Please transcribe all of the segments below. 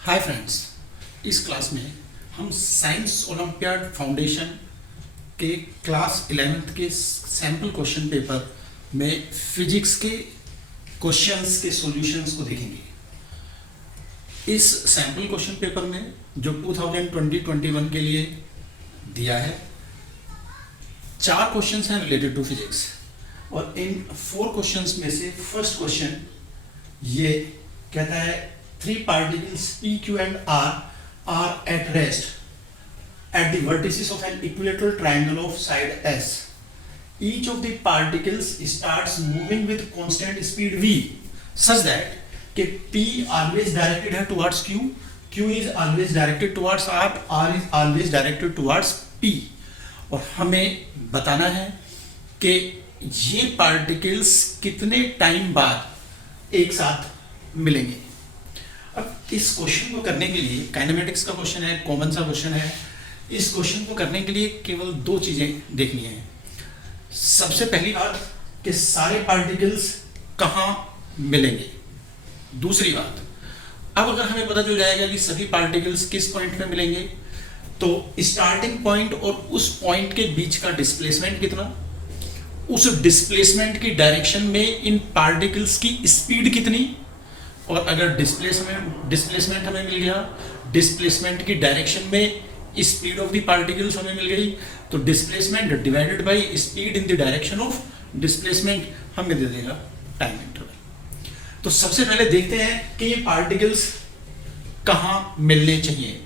Hi friends, इस class में हम साइंस ओलंपियाड फाउंडेशन के क्लास 11th के सैम्पल क्वेश्चन पेपर में फिजिक्स के क्वेश्चंस के सॉल्यूशंस को देखेंगे। इस सैम्पल क्वेश्चन पेपर में जो 2020-21 के लिए दिया है, 4 क्वेश्चंस हैं रिलेटेड टू फिजिक्स और इन 4 क्वेश्चंस में से फर्स्ट क्वेश्चन ये कहता है 3 particles P, Q and R are at rest at the vertices of an equilateral triangle of side S. Each of the particles starts moving with constant speed v such that कि P always directed है towards Q, Q is always directed towards R, R is always directed towards P. और हमें बताना है कि ये particles कितने time बाद एक साथ मिलेंगे। अब इस क्वेश्चन को करने के लिए काइनेमेटिक्स का क्वेश्चन है, कॉमन सा क्वेश्चन है। इस क्वेश्चन को करने के लिए केवल 2 चीजें देखनी है। सबसे पहली बात कि सारे पार्टिकल्स कहाँ मिलेंगे। दूसरी बात, अब अगर हमें पता चल जाएगा कि सभी पार्टिकल्स किस पॉइंट पे मिलेंगे तो स्टार्टिंग पॉइंट और उस पॉइंट के बीच का डिस्प्लेसमेंट कितना, उस डिस्प्लेसमेंट की डायरेक्शन में इन पार्टिकल्स की स्पीड कितनी, और अगर डिस्प्लेसमेंट हमें मिल गया, डिस्प्लेसमेंट की डायरेक्शन में स्पीड ऑफ द पार्टिकल्स हमें मिल गई, तो displacement divided by speed in the direction of displacement हमें दे देगा टाइम इंटरवल। तो सबसे पहले देखते हैं कि ये पार्टिकल्स कहाँ मिलने चाहिए।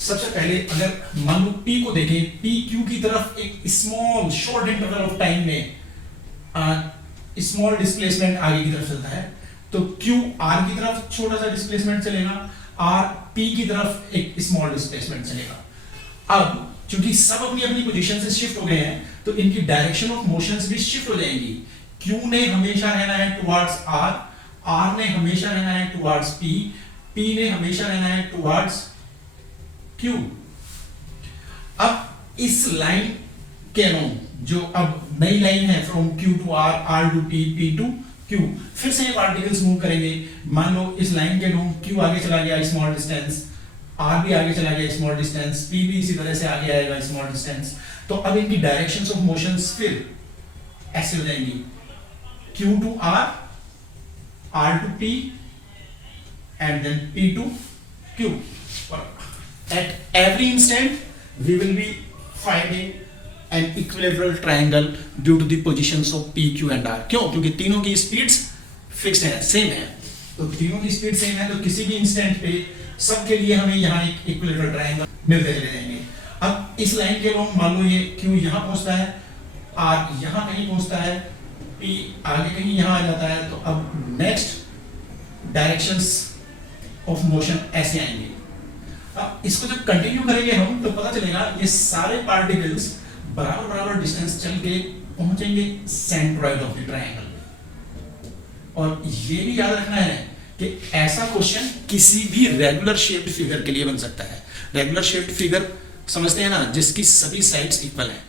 सबसे पहले अगर मान लो P को देखें, P Q की तरफ एक small short interval of time में स्मॉल डिस्प्लेसमेंट आगे की तरफ चलता है, तो Q R की तरफ छोटा सा डिस्प्लेसमेंट चलेगा, R P की तरफ एक स्मॉल डिस्प्लेसमेंट चलेगा। अब चूंकि सब अपनी अपनी पोजीशन से शिफ्ट हो गए हैं तो इनकी डायरेक्शन ऑफ मोशंस भी शिफ्ट हो जाएंगी। Q ने हमेशा रहना है टुवर्ड्स R, R ने हमेशा रहना है टुवर्ड्स P, P ने हमेशा रहना है टुवर्ड्स Q। अब इस लाइन के अलोंग जो अब नई लाइन है from Q to R, R to P, P to Q, फिर से ये पार्टिकल्स मूव करेंगे। मान लो इस लाइन के अलोंग Q आगे चला गया स्मॉल डिस्टेंस, R भी आगे चला गया स्मॉल डिस्टेंस, P भी इसी तरह से आगे आएगा स्मॉल डिस्टेंस। तो अब इनकी डायरेक्शंस ऑफ मोशंस फिर ऐसे हो जाएंगी, Q to R, R to P and then P to Q. At every instant we will be finding an equilateral triangle due to the positions of P, Q and R. क्यों? क्योंकि तीनों की speeds fixed है, same है। तो तीनों की speed same है तो किसी भी इंस्टेंट पे सबके लिए हमें यहाँ एक इक्विलेटरल ट्रायंगल मिलते चले जाएंगे। अब इस लाइन के अलोंग मान लो ये Q यहाँ पहुंचता है, R यहाँ कहीं पहुंचता है, P आगे कहीं यहाँ आ जाता है, तो अब नेक्स्ट डायरेक्शंस ऑफ मोशन ऐसे आएंगे। अब इसको जब कंटिन्यू करेंगे हम तो पता चलेगा ये सारे पार्टिकल्स बराबर बराबर डिस्टेंस चल के पहुंचेंगे सेंट्रॉइड ऑफ द ट्रायंगल। और ये भी याद रखना है कि ऐसा क्वेश्चन किसी भी रेगुलर शेप्ड फिगर के लिए बन सकता है। रेगुलर शेप्ड फिगर समझते हैं ना, जिसकी सभी साइड्स इक्वल हैं,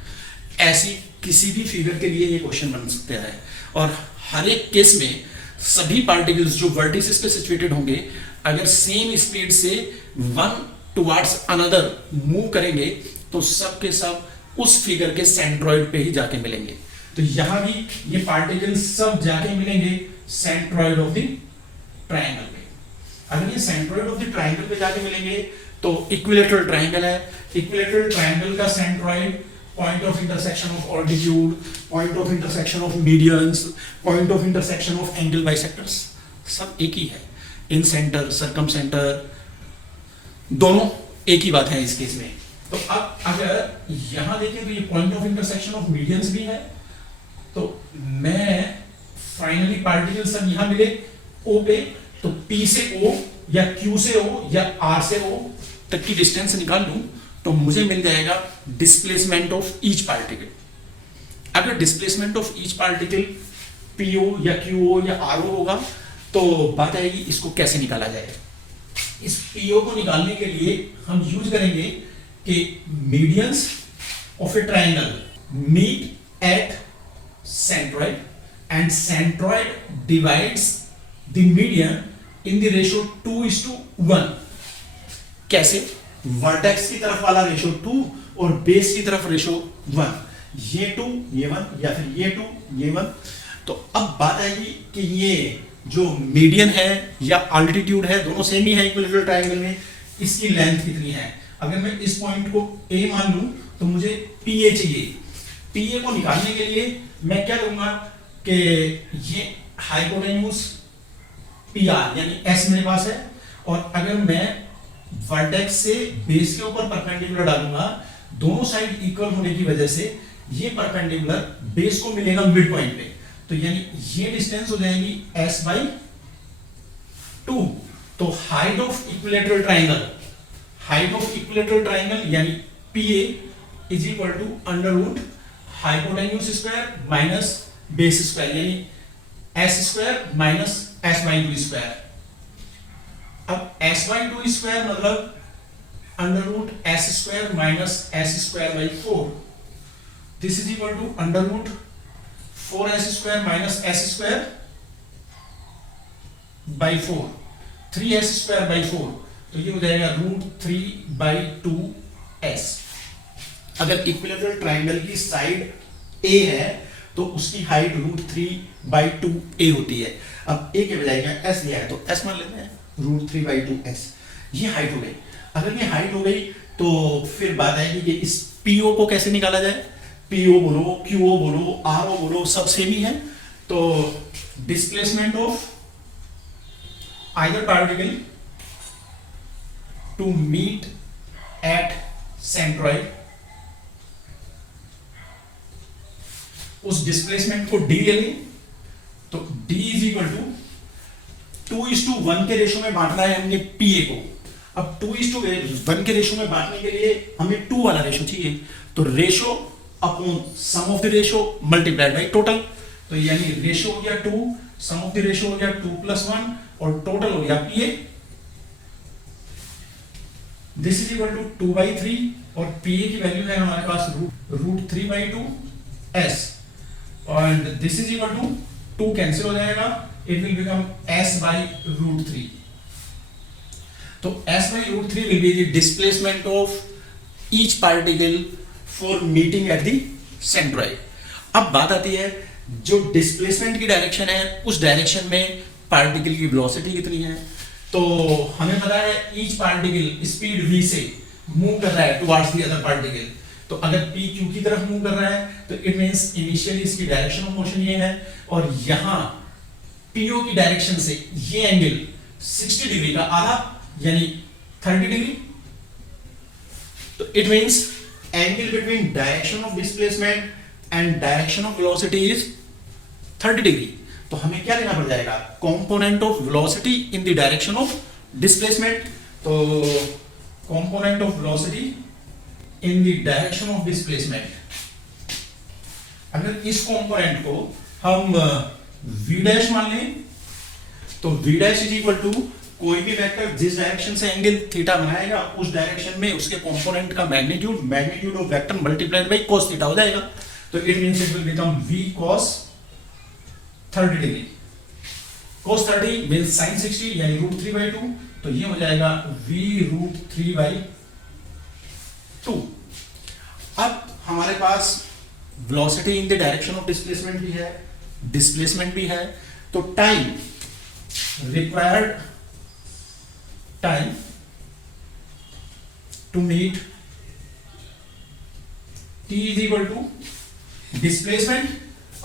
ऐसी किसी भी फिगर के लिए ये क्वेश्चन बन सकता है। और हर एक केस में सभी पार्टिकल्स जो वर्टिसेस पे सिचुएटेड होंगे अगर सेम स्पीड से वन टुवर्ड्स अनदर मूव करेंगे तो सब के सब उस फिगर के सेंट्रॉइड पे ही जाके मिलेंगे। तो यहां भी ये पार्टिकल्स सब जाके मिलेंगे सेंट्रॉइड ऑफ द ट्रायंगल पे। अगर ये सेंट्रॉइड ऑफ द ट्रायंगल पे जाके मिलेंगे तो इक्विलेटरल ट्रायंगल है। इक्विलेटरल ट्रायंगल का centroid point of intersection of altitude, point of intersection of medians, point of intersection of angle bisectors सब एक ही है। इन सेंटर, सर्कम सेंटर दोनों एक ही बात है इस केस में। तो अब अगर यहां देखें तो ये point of intersection of medians भी है, तो मैं फाइनली पार्टिकल सब यहां मिले O पे, तो P से O या Q से O या R से O तक की डिस्टेंस निकाल लूं तो मुझे मिल जाएगा डिस्प्लेसमेंट ऑफ ईच पार्टिकल। अगर displacement of each particle PO या QO या RO होगा तो बात आएगी इसको कैसे निकाला जाए। इस PO को निकालने के लिए हम यूज करेंगे कि medians of a triangle meet at centroid and centroid divides the median in the ratio 2:1. कैसे? वर्टेक्स की तरफ वाला रेशो 2 और बेस की तरफ रेशो 1, ये 2 ये 1 या फिर ये 2 ये 1। तो अब बात आएगी कि ये जो मीडियन है या अल्टीट्यूड है, दोनों सेम ही है इक्विलैटरल ट्रायंगल में, इसकी लेंथ कितनी है? अगर मैं इस पॉइंट को ए मान लूं तो मुझे पी ए चाहिए। पी ए को निकालने के लिए मैं क्या लूंगा कि ये हाइपोटेन्यूज पी आर यानी एस मेरे पास है, और अगर मैं वर्टेक्स से बेस के ऊपर परपेंडिकुलर डालूंगा, दोनों साइड इक्वल होने की वजह से ये परपेंडिकुलर बेस को मिलेगा मिड पॉइंट पे, तो यानी ये डिस्टेंस हो जाएगी s बाई 2। तो हाइट ऑफ इक्विलैटरल ट्रायंगल यानी PA is equal to under root hypotenuse square minus base square यानी s square minus s by 2 square. अब s बाई 2 स्क्वायर मतलब under root s square minus s square by 4, this is equal to under root 4s square minus s square by 4, 3s square by 4, तो ये हो जाएगा root 3 by 2s। अगर equilateral triangle की side a है तो उसकी हाइट रूट 3 बाई 2a होती है। अब a के बजाय क्या s दिया है तो s मान लेते हैं, रूट 3 बाई 2s, ये हाइट हो गई। अगर ये हाइट हो गई तो फिर बात आएगी कि इस PO को कैसे निकाला जाए। PO बोलो, QO बोलो, RO बोलो, सब सेम ही है। तो displacement of either particle to meet at centroid, उस डिस्प्लेसमेंट को d ले लें, तो d इज इक्वल टू 2:1 के रेशो में बांटना है हमने PA को। अब 2:1 के रेशो में बांटने के लिए हमें 2 वाला रेशो चाहिए, तो ratio upon sum of the ratio multiplied by total, तो यानी रेशो हो गया 2, सम ऑफ द रेशो हो गया 2 + 1 और टोटल हो गया PA। This is equal to 2/3 और PA की वैल्यू है हमारे पास root 3/2s, and this is equal to 2 cancel हो जाएगा, it will become s by root 3। तो s by root 3 will be the displacement of each particle for meeting at the centroid। अब बात आती है जो डिस्प्लेसमेंट की डायरेक्शन है उस डायरेक्शन में पार्टिकल की वेलोसिटी कितनी है। तो हमें पता है ईच पार्टिकल स्पीड v से मूव कर रहा है टुवर्ड्स द अदर पार्टिकल, तो अगर p q की तरफ मूव कर रहा है तो इट मींस इनिशियली इसकी डायरेक्शन ऑफ मोशन ये है, और यहां PO की डायरेक्शन से ये एंगल 60 डिग्री का आधा यानी 30 डिग्री, तो it means angle between direction of displacement and direction of velocity is 30 degree. तो हमें क्या लेना पड़ जाएगा, component of velocity in the direction of displacement. तो component of velocity in the direction of displacement, अगर इस कंपोनेंट को हम v डैश मान लें तो v dash is equal to कोई भी वेक्टर जिस डायरेक्शन से एंगल थीटा बनाएगा उस डायरेक्शन में उसके कंपोनेंट का magnitude of vector multiplied by cos theta हो जाएगा। तो it means it will become v cos 30 degree, cos 30 means sin 60 यानी रूट 3/2, तो ये हो जाएगा v रूट 3/2। अब हमारे पास velocity in the direction of displacement भी है, डिस्प्लेसमेंट भी है, तो time required time to meet t is equal to displacement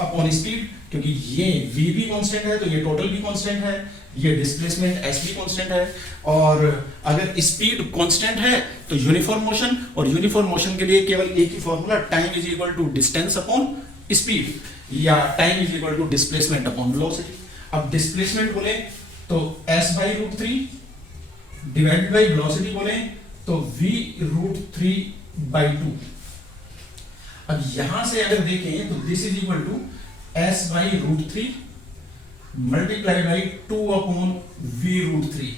upon speed, क्योंकि ये v भी कांस्टेंट है तो ये टोटल भी कांस्टेंट है, ये डिस्प्लेसमेंट s भी कांस्टेंट है, और अगर स्पीड कांस्टेंट है तो यूनिफॉर्म मोशन, और यूनिफॉर्म मोशन के लिए केवल एक ही formula time is equal to distance upon speed, या time is equal to displacement upon velocity. अब डिस्प्लेसमेंट बोले तो s by root 3 divided by velocity बोले तो v रूट 3/2। अब यहां से अगर देखें तो this is equal to s by root 3 multiply by 2 upon v root 3,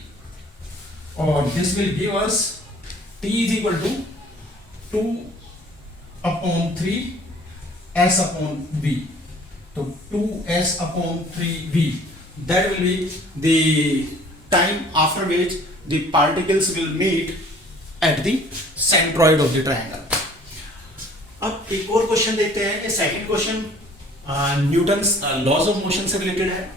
और this will give us t is equal to 2 upon 3 s upon v, तो 2s upon 3v, that will be the time after which the particles will meet at the centroid of the triangle. अब एक और question देखते हैं। Second question Newton's laws of motion से related है,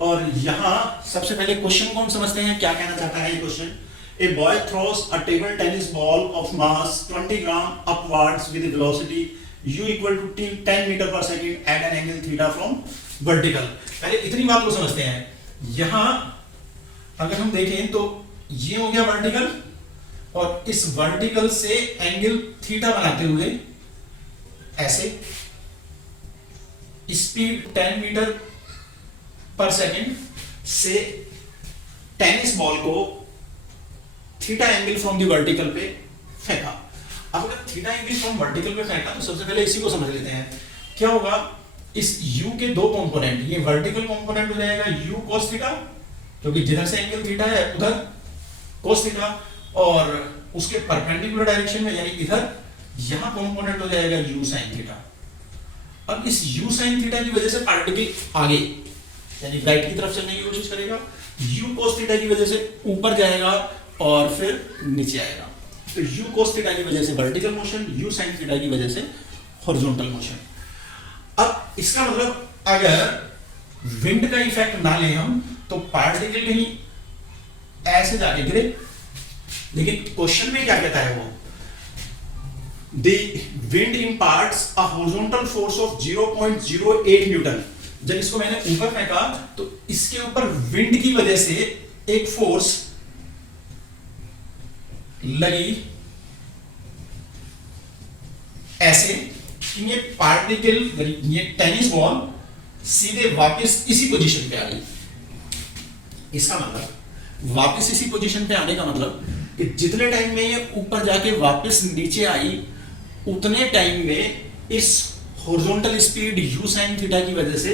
और यहां सबसे पहले क्वेश्चन को हम समझते हैं क्या कहना चाहता है ये question. A boy throws a table tennis ball of mass 20 gram upwards with velocity u equal to 10 metre per second at an angle theta from vertical. पहले इतनी बात को समझते हैं। यहां अगर हम देखें तो ये हो गया वर्टिकल, और इस वर्टिकल से एंगल थीटा बनाते हुए ऐसे स्पीड 10 मीटर पर सेकंड से टेनिस बॉल को theta angle from the vertical पे फेंका। अब अगर थीटा एंगल फ्रॉम वर्टिकल पे फेंका तो सबसे पहले इसी को समझ लेते हैं। क्या होगा, इस u के दो कंपोनेंट, ये वर्टिकल कंपोनेंट हो जाएगा u cos थीटा, क्योंकि जिधर से एंगल थीटा है उधर cos थीटा, और उसके परपेंडिकुलर डायरेक्शन में यानी इधर यहां कंपोनेंट हो जाएगा u sin थीटा। अब इस u sin थीटा की वजह से पार्टिकल आगे यानी राइट की तरफ चलने की कोशिश करेगा, u cos थीटा की वजह से ऊपर जाएगा और फिर नीचे आएगा। तो u cos थीटा की वजह से vertical motion, u sin theta की वजह से हॉरिजॉन्टल मोशन। अब इसका मतलब अगर विंड का इफेक्ट ना ले हम तो पार्टिकल कहीं ऐसे जाके गिरे, लेकिन क्वेश्चन में क्या कहता है वो, The wind imparts a horizontal force of 0.08 Newton. जब इसको मैंने ऊपर फेंका तो इसके ऊपर विंड की वजह से एक फोर्स लगी ऐसे कि ये पार्टिकल, ये टेनिस बॉल सीधे वापस इसी पोजीशन पे आ गई। इसका मतलब वापस इसी पोजीशन पे आने का मतलब कि जितने टाइम में ये ऊपर जाके वापस नीचे आई उतने टाइम में इस horizontal speed u sin theta की वजह से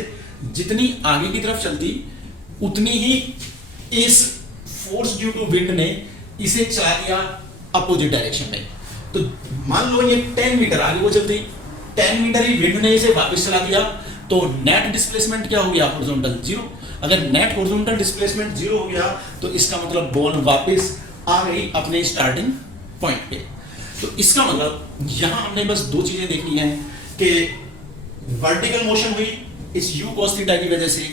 जितनी आगे की तरफ चलती उतनी ही इस फोर्स ड्यू टू विंड ने इसे चला दिया अपोजिट डायरेक्शन में। तो मान लो ये 10 मीटर आगे वो चलती, 10 मीटर ही विंड ने इसे वापस चला दिया, तो नेट डिस्प्लेसमेंट क्या हो गया, हॉरिजॉन्टल जीरो। अगर नेट हॉरिजॉन्टल डिस्प्लेसमेंट जीरो हो गया तो इसका मतलब बॉल वापस आ गई अपने स्टार्टिंग पॉइंट पे। तो इसका मतलब यहां हमने बस दो चीजें देखनी है कि वर्टिकल मोशन हुई इस u cos थीटा की वजह से,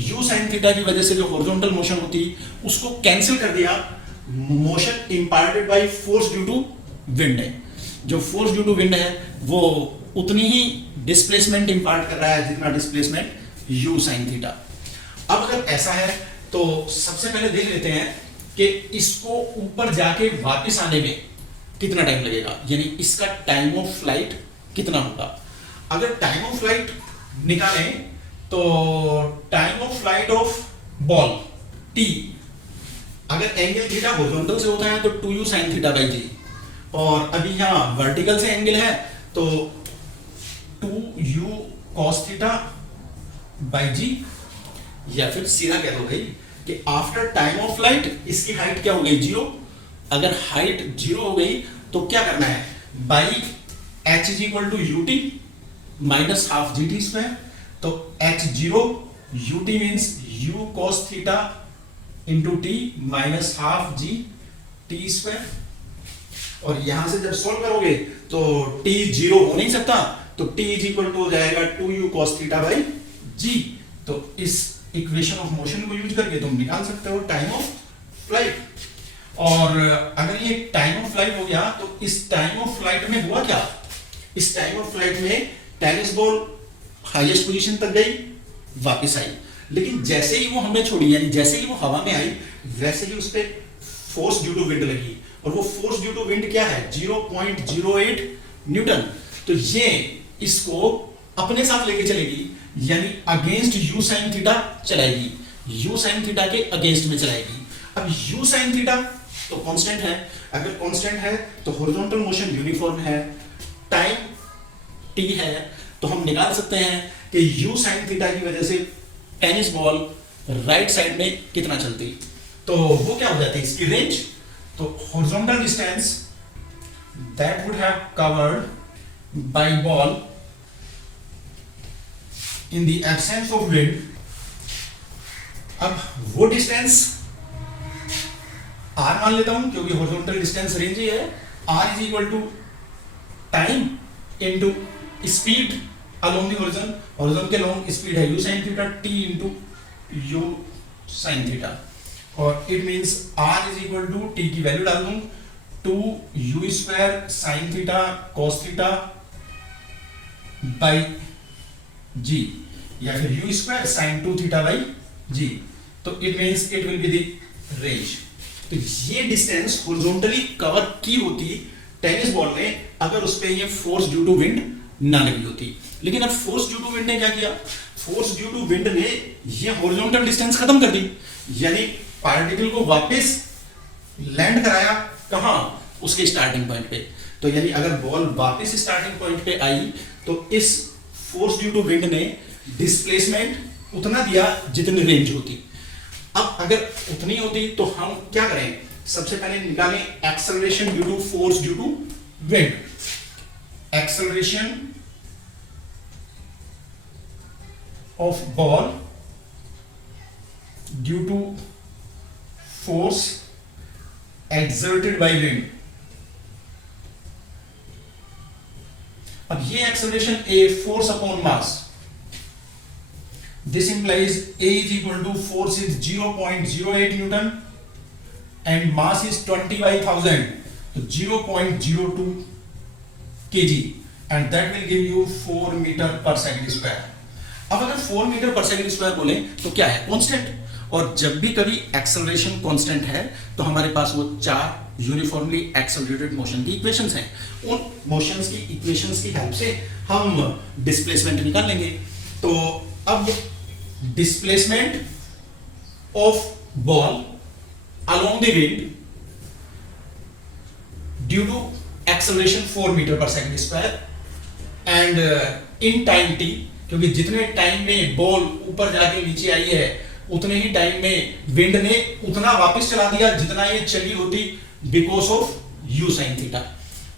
u sin थीटा की वजह से जो हॉरिजॉन्टल मोशन होती उसको कैंसिल कर दिया motion imparted by force due to wind है। जो फोर्स ड्यू टू विंड है वो उतनी ही डिस्प्लेसमेंट इंपार्ट कर रहा है जितना डिस्प्लेसमेंट u sin थीटा। अब अगर ऐसा है तो सबसे पहले देख लेते हैं कि इसको ऊपर जाके वापस आने में कितना टाइम लगेगा, यानी इसका टाइम ऑफ फ्लाइट कितना होगा। अगर टाइम ऑफ फ्लाइट निकालें तो time of flight of ball t, अगर एंगल थीटा हॉरिजॉन्टल से होता है तो 2u sin थीटा बाई जी, और अभी यहां वर्टिकल से एंगल है तो 2u cos थीटा बाई जी, या फिर सीधा कह दो भाई कि आफ्टर टाइम ऑफ फ्लाइट इसकी हाइट क्या हो गई, जीरो। अगर हाइट जीरो हो गई तो क्या करना है, by h is equal to u t minus half g t square. तो h zero, u t means u cos theta into t minus half g t square. और यहां से जब सोल्व करोगे तो t जीरो हो नहीं सकता, तो t इज इक्वल टू हो जाएगा 2u cos थीटा बाई जी। तो इस इक्वेशन ऑफ मोशन को यूज करके तुम निकाल सकते हो टाइम ऑफ फ्लाइट। और अगर ये टाइम ऑफ फ्लाइट हो गया तो इस टाइम ऑफ फ्लाइट में हुआ क्या, इस टाइम ऑफ फ्लाइट में टेनिस बॉल हाईएस्ट पोजीशन तक गई, वापस आई, लेकिन जैसे ही वो हमने छोड़ी यानी जैसे ही वो हवा में आई वैसे ही उस पर फोर्स ड्यू टू विंड लगी, और वो फोर्स ड्यू टू विंड क्या है, 0.08 न्यूटन। तो ये इसको अपने साथ लेके चलेगी, यानी अगेंस्ट u sin थीटा चलाएगी, u sin थीटा के अगेंस्ट में चलाएगी। अब u sin थीटा तो कांस्टेंट है, अगर कांस्टेंट है तो हॉरिजॉन्टल मोशन यूनिफॉर्म है, टाइम t है, तो हम निकाल सकते हैं कि u sin थीटा की वजह से टेनिस बॉल राइट साइड में कितना चलती, तो वो क्या हो जाती है इसकी रेंज। तो horizontal distance that would have covered by ball in the absence of wind, अब वो डिस्टेंस r मान लेता हूं क्योंकि हॉरिजॉन्टल डिस्टेंस रेंज ही है। r is equal to time into speed along the horizon, horizon के लॉन्ग स्पीड है u sin theta, t into u sin theta, और it means r is equal to t की value डाल दूं 2u square sin theta cos theta by g, या फिर u square sin 2 theta by g, तो it means it will be the range. तो ये distance horizontally cover की होती टेनिस बॉल में अगर उस पे ये फोर्स ड्यू टू विंड ना लगी होती। लेकिन अब फोर्स ड्यू टू विंड ने क्या किया, फोर्स ड्यू टू विंड ने ये हॉरिजॉन्टल डिस्टेंस खत्म कर दी, यानी पार्टिकल को वापस लैंड कराया कहां, उसके स्टार्टिंग पॉइंट पे। तो यानी अगर बॉल वापस स्टार्टिंग पॉइंट पे आई तो इस फोर्स ड्यू टू विंड ने डिस्प्लेसमेंट उतना दिया जितनी रेंज होती। अब अगर उतनी होती तो हम क्या करें, सबसे पहले निकालें acceleration due to force due to wind. Acceleration of ball due to force exerted by wind। अब ये acceleration A force upon mass, this implies A is equal to force is 0.08 newton and mass is 20/1000, so 0.02 kg and that will give you 4 metre per second square. अब अगर 4 metre per second square बोले तो क्या है, constant, और जब भी कभी एक्सेलरेशन कांस्टेंट है तो हमारे पास वो 4 यूनिफॉर्मली एक्सेलरेटेड मोशन की इक्वेशंस हैं। उन मोशंस की इक्वेशंस की हेल्प से हम डिस्प्लेसमेंट निकाल लेंगे। तो अब displacement of ball along the wind due to acceleration 4 metre per second square and in time t, क्योंकि जितने टाइम में बॉल ऊपर जाके नीचे आई है उतने ही टाइम में विंड ने उतना वापस चला दिया जितना ये चली होती because of u sin theta.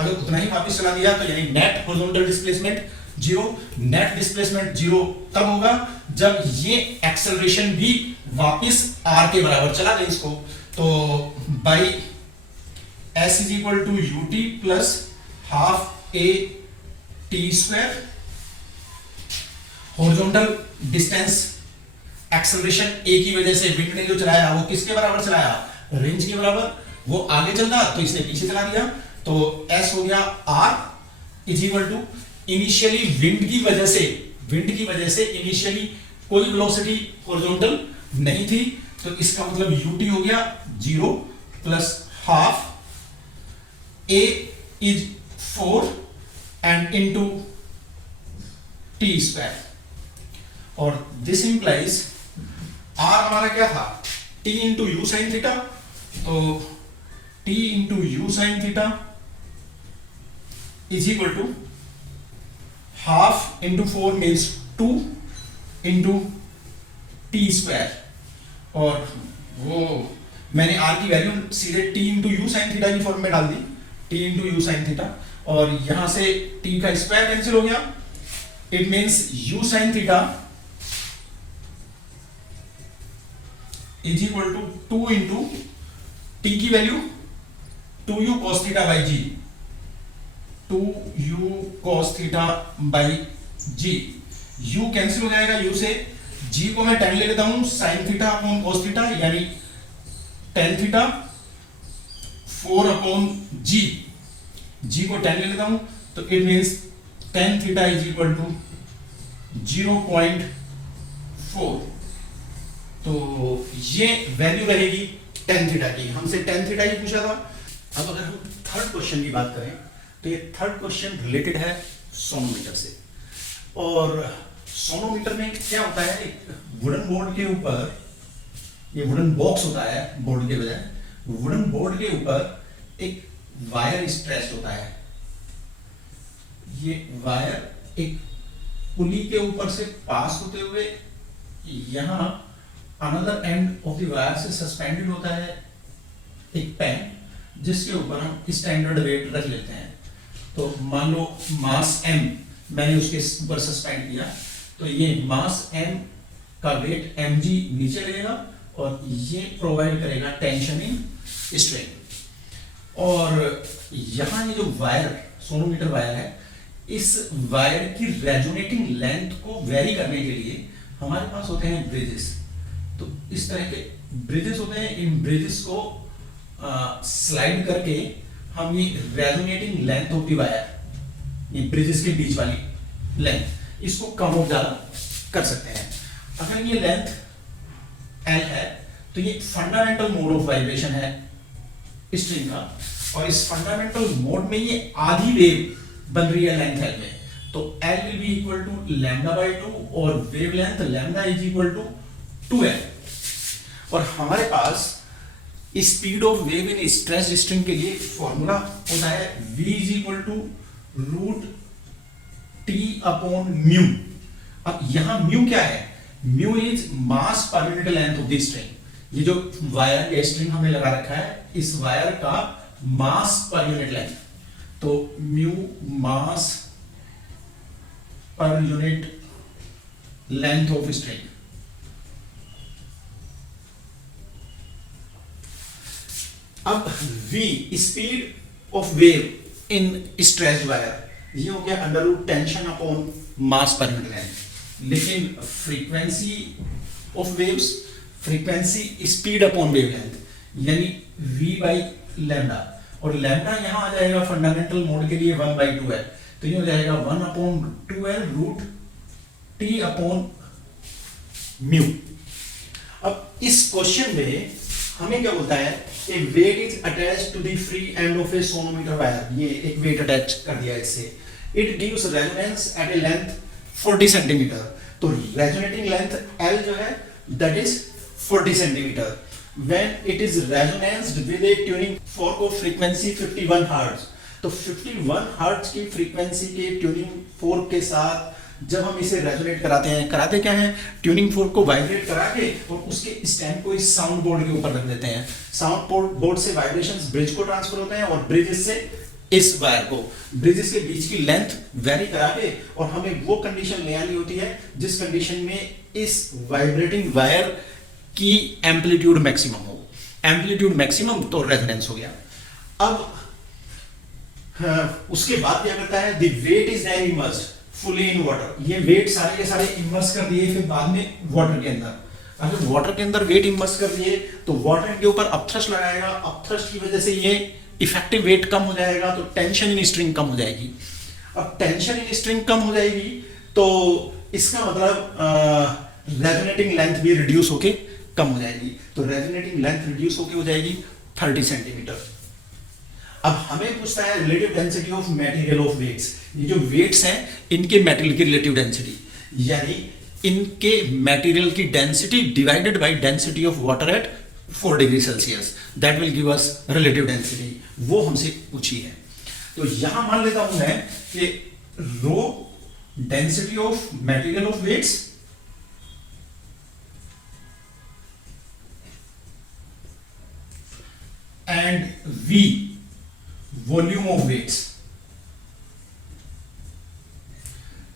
अगर उतना ही वापस चला दिया तो यानी net horizontal displacement zero, net displacement zero तब होगा जब ये एक्सेलरेशन भी वापस r के बराबर चला गया इसको। तो by s is equal to ut plus half a t square, horizontal distance acceleration a की वजह से विंड ने जो चलाया वो किसके बराबर चलाया, रेंज के बराबर। वो आगे चल रहा तो इसने पीछे चला दिया, तो s हो गया r is equal to initially wind की वजह से इनिशियली कोई वेलोसिटी हॉरिजॉन्टल नहीं थी, तो इसका मतलब ut हो गया 0 plus half a is 4 and into t square, और दिस इंप्लाइज r हमारा क्या था, t into u sine theta, तो t into u sine theta is equal to half into 4 means 2 into t square, और वो मैंने r की value सीधे t into u sine theta की फॉर्म में डाल दी, t into u sine theta, और यहां से t का स्क्वायर कैंसिल हो गया, it means u sine theta is equal to 2 into t की value 2u cos theta by g, 2u cos theta by g, u cancel हो जाएगा u से, g को मैं 10 ले लेता हूं sin theta upon cos theta यानी tan theta 4 upon g, g को 10 ले लेता हूं तो it means tan theta is equal to 0.4, तो ये वैल्यू रहेगी tan थीटा की, हमसे tan थीटा ही पूछा था। अब अगर हम थर्ड क्वेश्चन की बात करें तो ये थर्ड क्वेश्चन रिलेटेड है सोनोमीटर से, और सोनोमीटर में क्या होता है, एक वुडन बोर्ड के ऊपर, ये वुडन बॉक्स होता है बोर्ड के बजाय, वुडन बोर्ड के ऊपर एक वायर स्ट्रेच होता है, ये वायर एक पुली के ऊपर से पास होते हुए यहां another end of the wire से सस्पेंडेड होता है एक पेन, जिसके ऊपर हम स्टैंडर्ड वेट रख लेते हैं। तो मान लो मास m मैंने उसके ऊपर सस्पेंड किया, तो ये मास m का वेट mg नीचे लगेगा और ये प्रोवाइड करेगा टेंशन इन स्ट्रेन। और यहाँ ये जो वायर सोनोमीटर वायर है, इस वायर की रेजोनेटिंग लेंथ को वेरी करने के लिए हमारे पास होते हैं ब्रिजेस। तो इस तरह के ब्रिजेस होते हैं, इन ब्रिजेस को स्लाइड करके हम ये resonating length of the wire, ये ब्रिजेस के बीच वाली लेंथ, इसको कम और ज्यादा कर सकते हैं। अगर ये लेंथ L है तो ये फंडामेंटल मोड ऑफ वाइब्रेशन है स्ट्रिंग का, और इस फंडामेंटल मोड में ये आधी वेव बन रही है लेंथ L में, तो L will be equal to λ/2 और wavelength λ is equal to 2L। और हमारे पास speed of wave in stretch string के लिए फॉर्मूला होता है v is equal to √T/μ। अब यहां म्यू क्या है? Mu is mass per unit length of the string. ये जो वायर या स्ट्रिंग हमने लगा रखा है, इस वायर का मास पर यूनिट लेंथ, तो mu mass per unit length of string. अब v speed of wave in stretch wire, ये हो गया under root tension upon mass per unit length. लेकिन frequency of waves, frequency speed upon wavelength, यानी v/λ, और lambda यहां आ जाएगा fundamental mode के लिए 1/2 है, तो ये हो जाएगा 1/2L रूट T/μ। अब इस क्वेश्चन में हमें क्या बोलता है? A weight is attached to the free end of a sonometer wire, ये एक वेट अटैच कर दिया इससे। It gives resonance at a length 40 centimetre, तो रेजोनेटिंग लेंथ L जो है that is 40 centimetre. When it is resonanced with a tuning fork of frequency 51 hertz, तो 51 hertz की फ्रीक्वेंसी के ट्यूनिंग फोर्क के साथ जब हम इसे रेजोनेट कराते हैं, कराते क्या है? ट्यूनिंग फोर्क को वाइब्रेट करा के और उसके स्टैंड को इस साउंड बोर्ड के ऊपर रख देते हैं। साउंड बोर्ड से वाइब्रेशंस ब्रिज को ट्रांसफर होते हैं और ब्रिजेस से इस वायर को, ब्रिजेस के बीच की लेंथ वेरी करा के, और हमें वो कंडीशन ले आनी होती है जिस कंडीशन में इस वाइब्रेटिंग वायर की एम्पलीट्यूड मैक्सिमम हो। एम्पलीट्यूड मैक्सिमम तो रेजोनेंस हो गया। अब उसके बाद क्या करता है? The weight is then immersed fully in water, ये वेट सारे के सारे इमर्स कर दिए फिर बाद में वाटर के अंदर। अगर वाटर के अंदर वेट इमर्स कर दिए तो वाटर के ऊपर अपथ्रस्ट लगाएगा, अपथ्रस्ट की वजह से ये इफेक्टिव वेट कम हो जाएगा, तो टेंशन इन स्ट्रिंग कम हो जाएगी। अब टेंशन इन स्ट्रिंग कम हो जाएगी तो इसका मतलब रेजोनेटिंग लेंथ भी रिड्यूस होके कम हो जाएगी, तो रेजोनेटिंग लेंथ रिड्यूस होके हो जाएगी 30 सेंटीमीटर। अब हमें पूछता है relative density of material of weights, ये जो वेट्स हैं इनके मटेरियल की रिलेटिव डेंसिटी, यानी इनके मटेरियल की density divided by density of water at 4 degree Celsius, that will give us relative density, वो हमसे पूछी है। तो यहां मान लेता हूं मैं कि rho density of material of weights and V volume of weights,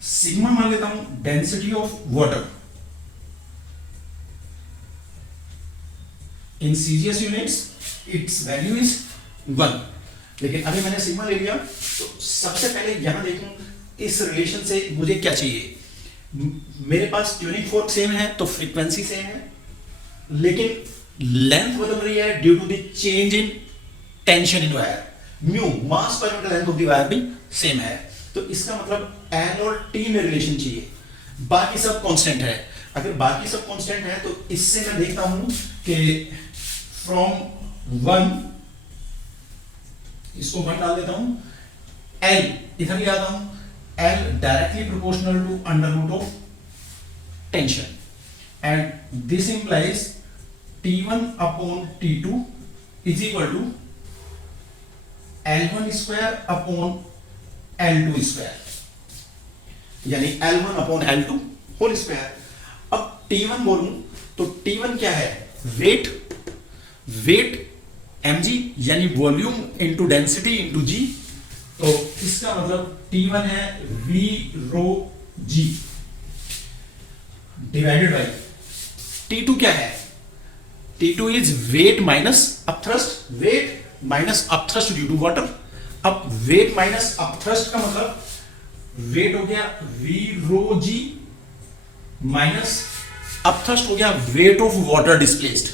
sigma मान लेता हूं density of water in CGS units, its value is 1। लेकिन अभी मैंने सिग्मा ले लिया, तो सबसे पहले यहां देखूं इस रिलेशन से मुझे क्या चाहिए। मेरे पास ट्यूनिंग फोर्क सेम है तो फ्रीक्वेंसी सेम है, लेकिन लेंथ बदल रही है due to the change in tension in wire. Mu mass per unit length of the wire भी सेम है, तो इसका मतलब L और T में रिलेशन चाहिए। बाकी सब कांस्टेंट है। अगर बाकी सब कांस्टेंट है तो इससे मैं देखता हूं कि फ्रॉम 1, इसको 1 डाल देता हूं, L इधर ले आता हूं, L directly proportional to under root of tension, and this implies T1 upon T2 is equal to L1 square upon L2 square, यानी L1 upon L2 whole square. अब T1 बोलूं तो T1 क्या है? वेट, वेट mg यानी volume into density into g, तो इसका मतलब T1 है v rho g divided by T2 क्या है? T2 is weight minus upthrust, weight minus upthrust due to water. अब weight minus upthrust का मतलब weight हो गया V rho G minus upthrust हो गया weight of water displaced.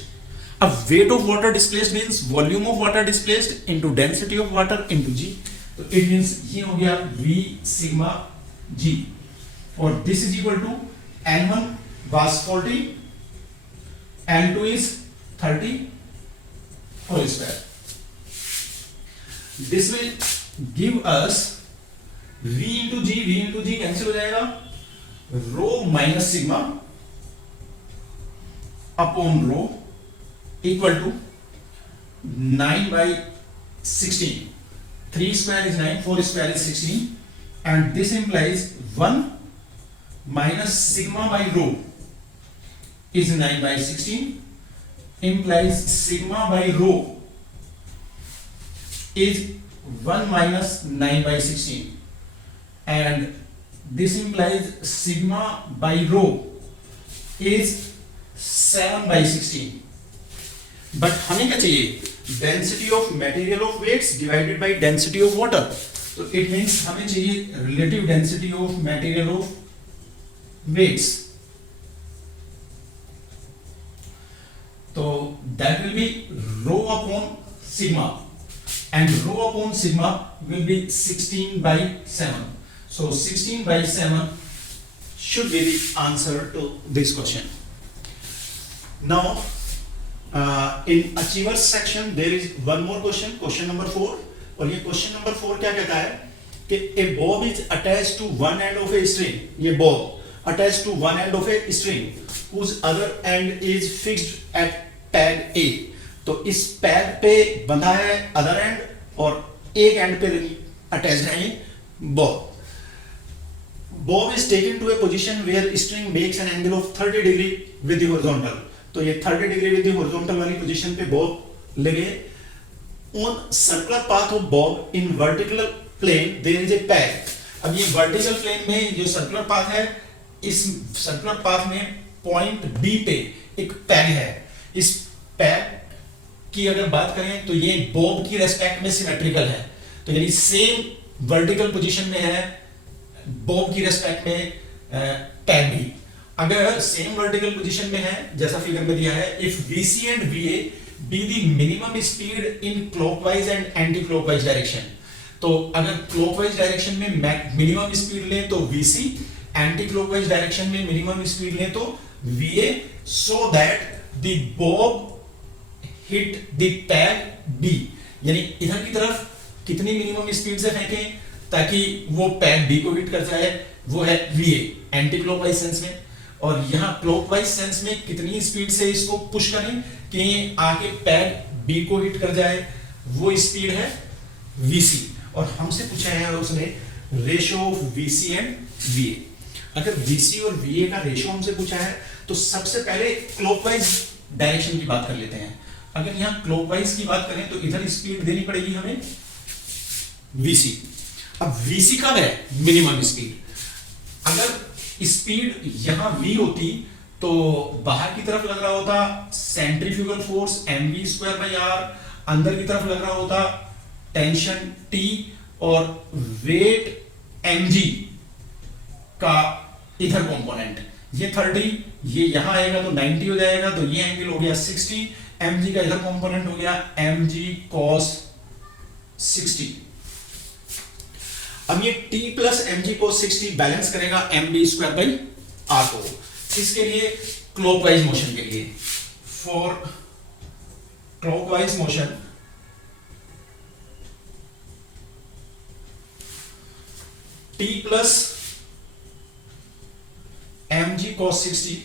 अब weight of water displaced means volume of water displaced into density of water into G. तो it means ये हो गया V sigma G और this is equal to N1 was 40, N2 is 30 whole square. This will give us V into G cancel हो जाएगा, rho minus sigma upon rho equal to 9/16. 3 square is 9, 4 square is 16, and this implies 1 minus sigma by rho is 9/16, implies sigma by rho is 1 minus 9/16, and this implies sigma by rho is 7/16. But हमें क्या चाहिए? Density of material of weights divided by density of water. So it means हमें चाहिए relative density of material of weights. So that will be rho upon sigma, and rho upon sigma will be 16/7. So 16/7 should be the answer to this question. Now in achievers section there is one more question, question number 4, और ये question number 4 क्या कहता है कि a bob is attached to one end of a string. ये bob attached to one end of a string whose other end is fixed at peg A. तो इस peg पे बंधा है other end और एक end पे attached है bob. Bob is taken to a position where string makes an angle of 30 degree with the horizontal. तो ये 30 डिग्री विद द हॉरिजॉन्टल वाली पोजीशन पे बॉब लगे. On circular path of bob in vertical plane there is a peg. अब ये vertical plane में जो circular path है, इस सर्कुलर पाथ में पॉइंट बी पे एक पैग है. इस पैग की अगर बात करें तो ये बॉब की रेस्पेक्ट में सिमेट्रिकल है. तो यानी सेम वर्टिकल पोजीशन में है बॉब की रेस्पेक्ट में पैग भी. अगर सेम वर्टिकल पोजीशन में है जैसा फिगर में दिया है, if VC and VA be the minimum speed in clockwise and anti clockwise direction. तो अगर क्लॉकवाइज डायरेक्शन में मिनिमम स्पीड लें तो VC, एंटी क्लॉकवाइज डायरेक्शन में मिनिमम स्पीड लें तो VA, so that the Bob hit the peg B. यानी इधर की तरफ कितनी मिनिमम स्पीड से फेंकें ताकि वो पैग B को हिट कर जाए, वो है VA एंटी क्लॉकवाइज सेंस में. और यहाँ क्लॉकवाइज सेंस में कितनी स्पीड से इसको पुश करें कि आके पैड B को हिट कर जाए, वो स्पीड है VC. और हमसे पूछा है उसने ratio of VC and VA. अगर VC और VA का रेशियो हमसे पूछा है तो सबसे पहले क्लॉकवाइज डायरेक्शन की बात कर लेते हैं. अगर यहाँ क्लॉकवाइज की बात करें तो इधर स्पीड देनी पड़ेगी हमें VC. अब VC कब है मिनिमम स्पीड? अगर स्पीड यहां V होती तो बाहर की तरफ लग रहा होता सेंट्रीफ्यूगल फोर्स mv²/r, अंदर की तरफ लग रहा होता टेंशन T और वेट mg का इधर कंपोनेंट. ये 30, ये यहां आएगा तो 90 हो जाएगा, तो ये एंगल हो गया 60. mg का इधर कंपोनेंट हो गया mg cos 60. अब ये T प्लस mg को 60 बैलेंस करेगा mv²/r को. इसके लिए क्लॉकवाइज मोशन के लिए, for clockwise motion T plus mg cos 60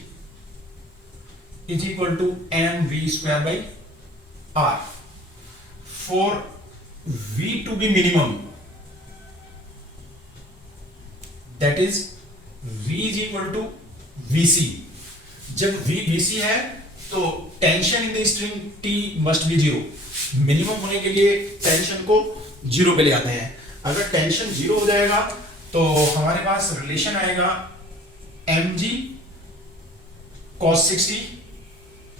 is equal to mv²/r. For V to be minimum, that is V is equal to VC. जब V VC है तो tension in the string T must be 0. Minimum होने के लिए tension को 0 पे ले आते हैं. अगर टेंशन 0 हो जाएगा तो हमारे पास रिलेशन आएगा mg cos 60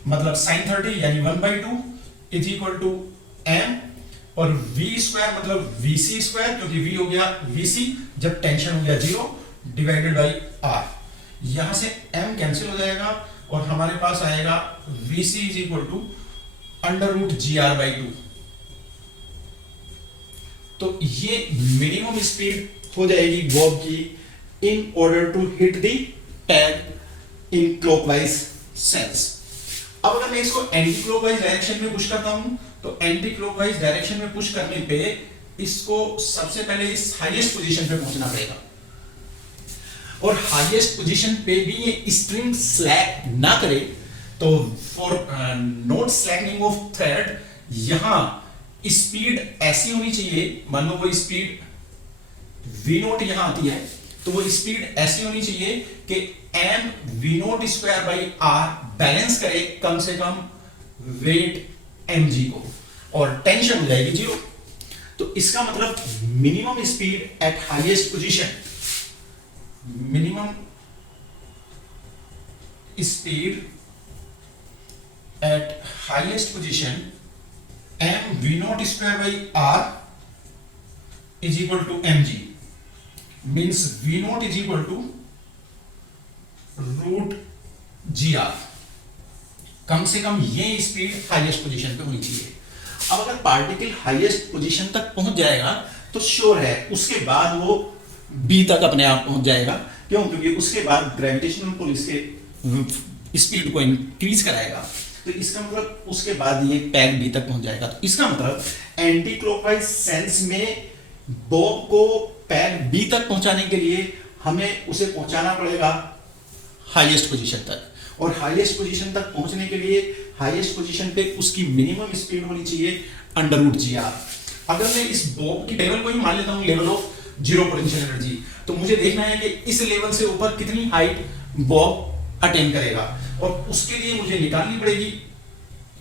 मतलब साइन 30 यानी 1/2 इज इक्वल टू m, और v स्क्वायर मतलब vc स्क्वायर, क्योंकि v हो गया vc जब टेंशन हो गया 0 डिवाइडेड बाई r। यहां से m कैंसिल हो जाएगा और हमारे पास आएगा vc is equal to √gr/2। तो ये मिनिमम स्पीड हो जाएगी बॉब की in order to hit the pad in clockwise sense. अब अगर मैं इसको एंटी क्लॉकवाइज डायरेक्शन में पुश करता हूं, तो एंटी क्लॉकवाइज डायरेक्शन में पुश करने पे इसको सबसे पहले इस हाईएस्ट पोजीशन पे पहुंचना पड़ेगा, और हाईएस्ट पोजीशन पे भी ये स्ट्रिंग स्लैक ना करे। तो फॉर नॉट स्लैकनिंग ऑफ थ्रेड यहां स्पीड ऐसी होनी चाहिए, मान लो वो स्पीड v0 यहां आती है, तो वो स्पीड ऐसी होनी चाहिए कि m v0 square by r balance करे कम से कम वेट mg को, और टेंशन हो जाएगी 0। तो इसका मतलब minimum speed at highest position, minimum speed at highest position m v0 square by r is equal to mg, means v0 is equal to √gr। कम से कम ये स्पीड हाईएस्ट पोजीशन पे होनी चाहिए। अब अगर पार्टिकल हाईएस्ट पोजीशन तक पहुंच जाएगा तो श्योर है उसके बाद वो बी तक अपने आप पहुंच जाएगा। क्यों? क्योंकि उसके बाद ग्रेविटेशनल पुल इसके स्पीड को इंक्रीज कराएगा, तो इसका मतलब उसके बाद ये पैग बी तक पहुंच जाएगा। तो इसका मतलब एंटी क्लॉकवाइज सेंस में बॉब को पैग बी तक पहुंचाने के लिए हमें उसे पहुंचाना पड़ेगा हाईएस्ट पोजीशन तक, और हाईएस्ट पोजीशन तक पहुंचने के लिए हाईएस्ट पोजीशन पे उसकी मिनिमम स्पीड होनी चाहिए √gr। अगर मैं इस बॉब की लेवल को ही मान लेता हूं level of zero potential energy, तो मुझे देखना है कि इस लेवल से ऊपर कितनी हाइट बॉब अटेन करेगा, और उसके लिए मुझे निकालनी पड़ेगी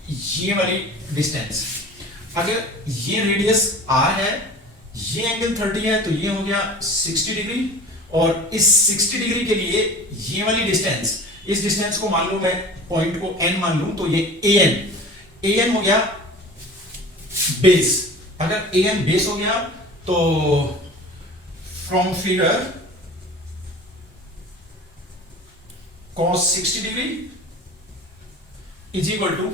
ये वाली डिस्टेंस। अगर ये रेडियस r है, ये एंगल 30 है, तो ये हो गया 60 डिग्री, और इस 60 डिग्री के लिए ये वाली डिस्टेंस, इस डिस्टेंस को मान लो मैं पॉइंट को n मान लूं, तो ये an हो गया बेस। अगर an बेस हो गया तो from figure cos 60 degree is equal to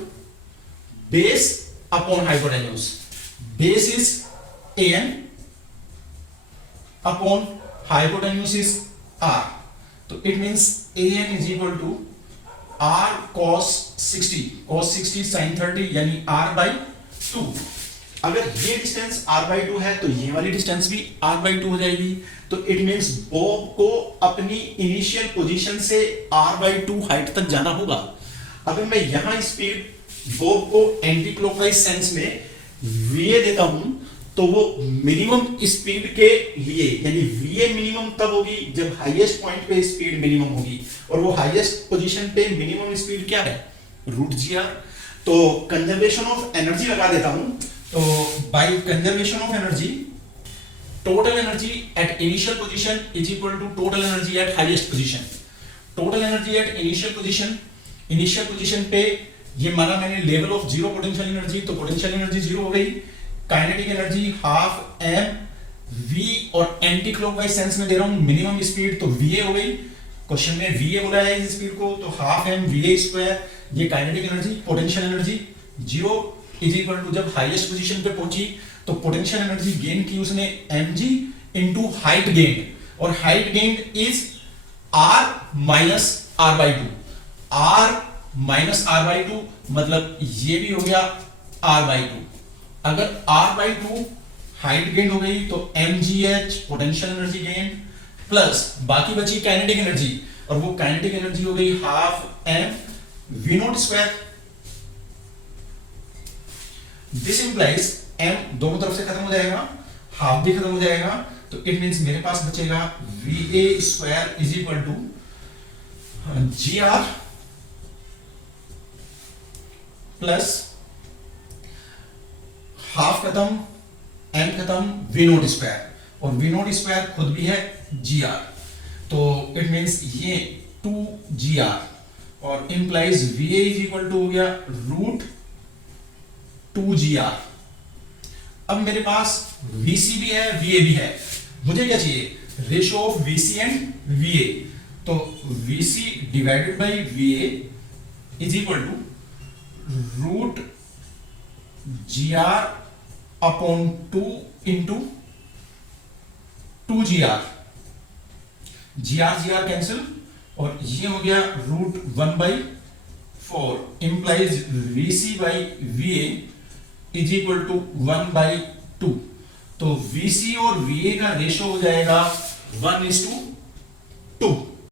base upon hypotenuse. Base is an upon hypotenuse is r, तो it means an is equal to r cos 60 sin 30 यानी r by 2। अगर ये distance r by 2 है तो ये वाली distance भी r by 2 हो जाएगी। तो इट मींस बॉब को अपनी इनिशियल पोजीशन से r by 2 हाइट तक जाना होगा। अगर मैं यहां स्पीड बॉब को एंटी क्लॉकवाइज सेंस में va देता हूं, तो वो मिनिमम स्पीड के लिए यानी va मिनिमम तब होगी जब हाईएस्ट पॉइंट पे स्पीड मिनिमम होगी, और वो हाईएस्ट पोजीशन पे मिनिमम स्पीड क्या है √gr। तो कंजर्वेशन ऑफ एनर्जी लगा देता हूं, तो by conservation of energy total energy at initial position is equal to total energy at highest position. Total energy at initial position पे ये माना मैंने level of zero potential energy, तो पोटेंशियल एनर्जी जीरो हो गई। Kinetic energy half m v, और anticlockwise sense में दे रहा हूं मिनिमम स्पीड, तो va हो गई। क्वेश्चन में va बोला है इस स्पीड को, तो हाफ m va स्क्वायर ये kinetic energy. Potential energy zero is equal to जब हाईएस्ट पोजीशन पे पहुंची तो पोटेंशियल एनर्जी गेन की उसने mg इनटू हाइट गेन, और height gain is r minus r/2। r minus r/2 मतलब ये भी हो गया r/2। अगर r/2 हाइट गेन हो गई तो mgh potential energy gain plus बाकी बची काइनेटिक एनर्जी, और वो काइनेटिक एनर्जी हो गई half m v0 square. This implies m दोनों तरफ से खत्म हो जाएगा, हाफ भी खत्म हो जाएगा, तो इट मींस मेरे पास बचेगा va square is equal to gr plus half खत्म m खत्म v0 स्क्वायर, और v0 स्क्वायर खुद भी है gr, तो इट मींस ये 2gr और implies v a is equal to हो गया रूट 2GR। अब मेरे पास VC भी है VA भी है, मुझे क्या चाहिए, ratio of VC and VA। तो VC divided by VA is equal to root GR upon 2 into 2GR, GR cancel, और ये हो गया root 1/4 implies VC by VA is equal to 1/2। तो VC और VA का रेशियो हो जाएगा 1:2।